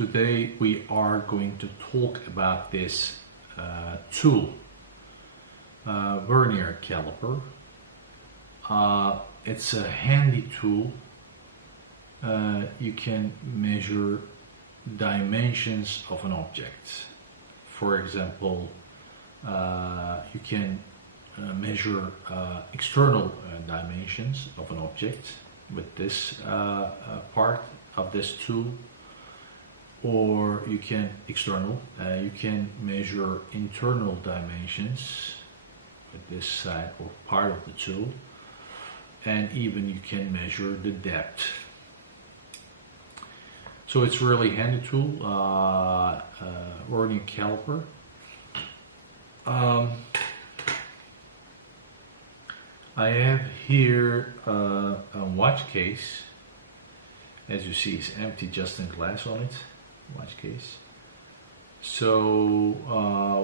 Today we are going to talk about this tool, Vernier Caliper. It's a handy tool. You can measure dimensions of an object. For example, you can measure external dimensions of an object with this part of this tool, or you can you can measure internal dimensions with this side or part of the tool, and even you can measure the depth. So it's really handy tool, Vernier Caliper. I have here a watch case. As you see, it's empty, just in glass on it. Watch case. So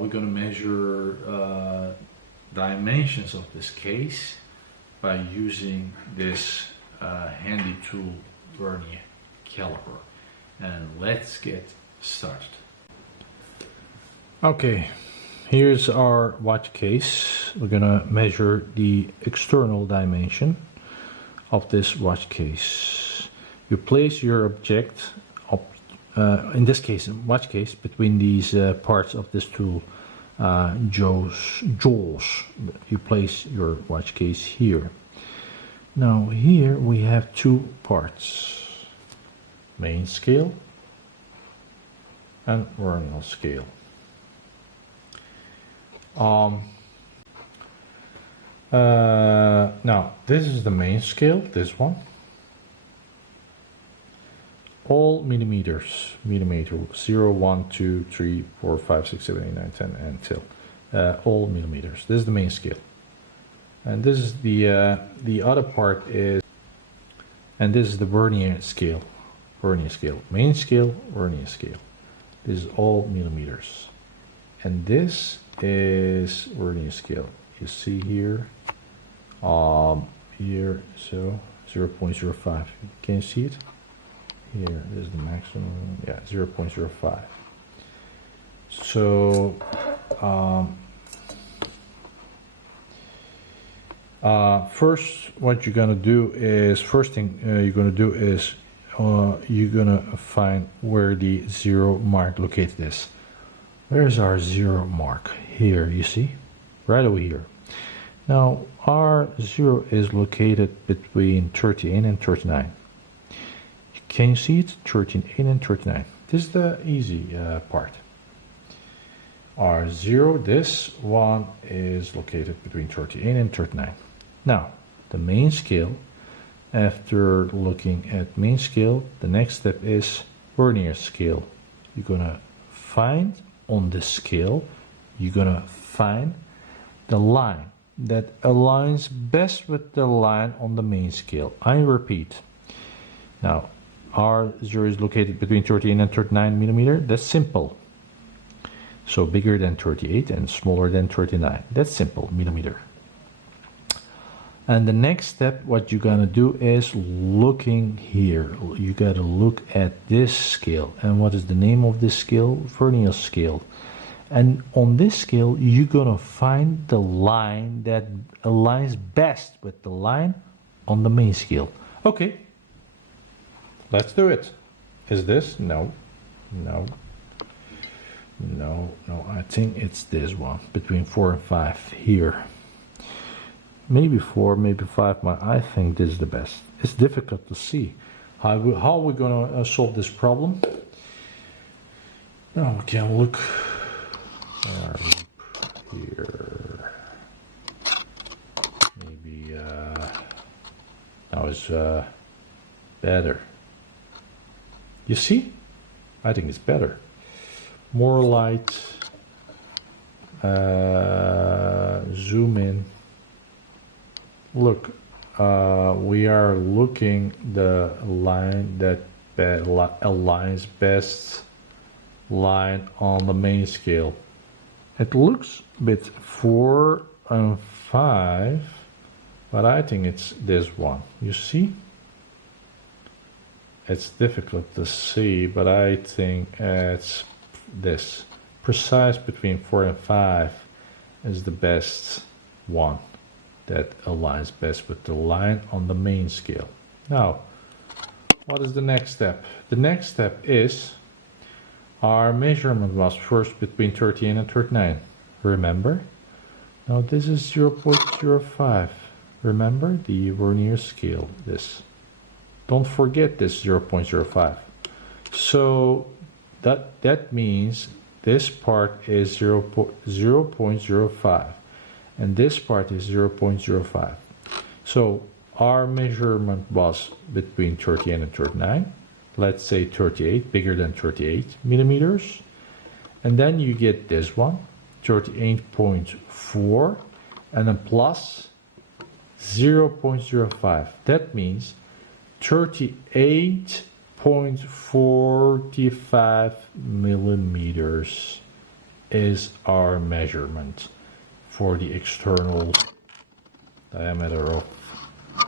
we're going to measure dimensions of this case by using this handy tool, Vernier Caliper. And let's get started. Okay, here's our watch case. We're gonna measure the external dimension of this watch case. You place your object up, in this case, watch case, between these parts of this tool, jaws. You place your watch case here. Now here we have two parts. Main scale and vernal scale. Now this is the main scale, this one. All millimeters, 0, 1, 2, 3, 4, 5, 6, 7, 8, 9, 10, and till. All millimeters. This is the main scale. And this is the other part is, and this is the vernier scale. Vernier scale, main scale, vernier scale. This is all millimeters, and this is vernier scale. You see here, here, so 0.05. Can you see it? Here, this is the maximum. Yeah, 0.05. So first, what you're gonna do is you're gonna find where the zero mark located is. Where's our zero mark? Here, you see, right over here. Now our zero is located between 38 and 39. Can you see it? 38 and 39. This is the easy part. Our zero, this one, is located between 38 and 39. Now the main scale. After looking at main scale, the next step is vernier scale. You're gonna find on this scale, you're gonna find the line that aligns best with the line on the main scale. I repeat. Now, our zero is located between 38 and 39 millimeter. That's simple. So bigger than 38 and smaller than 39. That's simple, millimeter. And the next step, what you're gonna do is looking here. You gotta look at this scale. And what is the name of this scale? Vernier scale. And on this scale, you're gonna find the line that aligns best with the line on the main scale. Okay, let's do it. Is this? No. I think it's this one, between 4 and 5 here. Maybe 4, maybe 5, but I think this is the best. It's difficult to see. How are we going to solve this problem? Now we can look here. Maybe now it's better. You see? I think it's better. More light. Zoom in. Look, we are looking the line that aligns best line on the main scale. It looks a bit 4 and 5, but I think it's this one. You see? it's difficult to see, but I think it's this. Precise between 4 and 5 is the best one that aligns best with the line on the main scale. Now, what is the next step? The next step is our measurement was first between 38 and 39. Remember? Now this is 0.05. Remember the Vernier scale, this. Don't forget this 0.05. So that means this part is 0.05 and this part is 0.05. So our measurement was between 38 and 39. Let's say 38, bigger than 38 millimeters. And then you get this one, 38.4, and then plus 0.05. That means 38.45 millimeters is our measurement for the external diameter of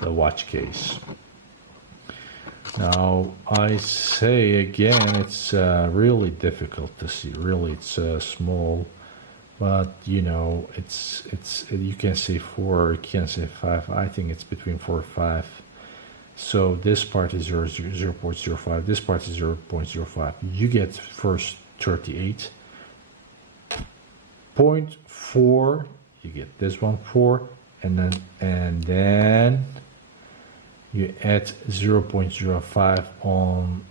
the watch case. Now I say again, it's really difficult to see. Really, it's small, but you know, it's you can say 4, you can say 5. I think it's between 4 and 5. So this part is 0.05. This part is 0.05. You get first 38.4. You get this one 4, and then you add 0.05 on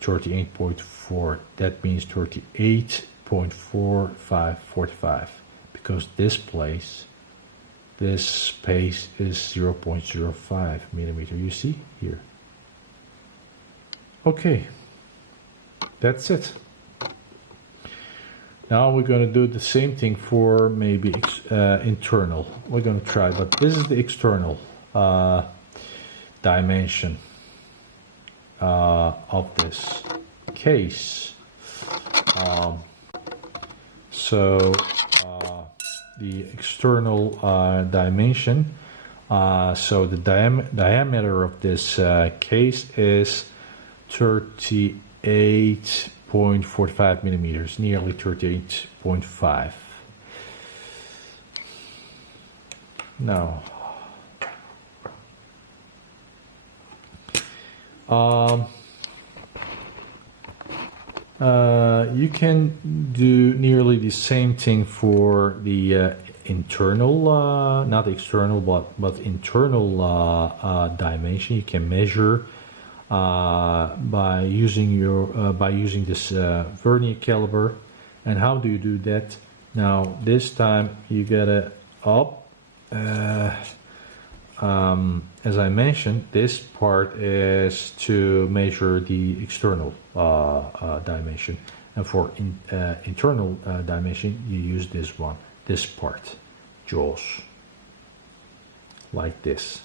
38.4. That means 38.4545, because this space is 0.05 millimeter. You see here. Okay, that's it. Now we're going to do the same thing for maybe internal. We're going to try, but this is the external dimension of this case. The external dimension, so the diameter of this case is 38.45 millimeters, nearly 38.5. Now, you can do nearly the same thing for the internal, not external, but internal dimension. You can measure by using this Vernier caliper. And how do you do that? Now this time you gotta up. As I mentioned, this part is to measure the external dimension, and for internal dimension you use this one, this part, jaws, like this.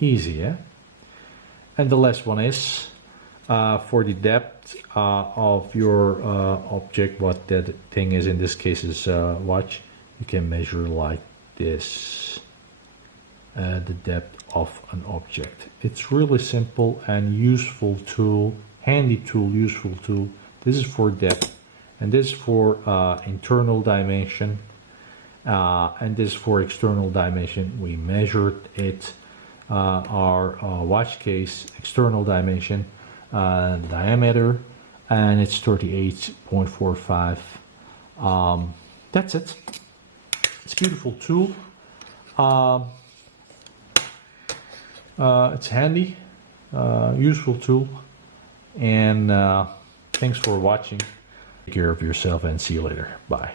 Easy, yeah? And the last one is for the depth of your object, what that thing is, in this case is watch, you can measure like this. The depth of an object. It's really simple and useful tool, handy tool, useful tool. This is for depth, and this is for internal dimension, and this is for external dimension. We measured it, our watch case external dimension, diameter, and it's 38.45. That's it. It's a beautiful tool. It's handy, useful tool, and thanks for watching. Take care of yourself and see you later. Bye.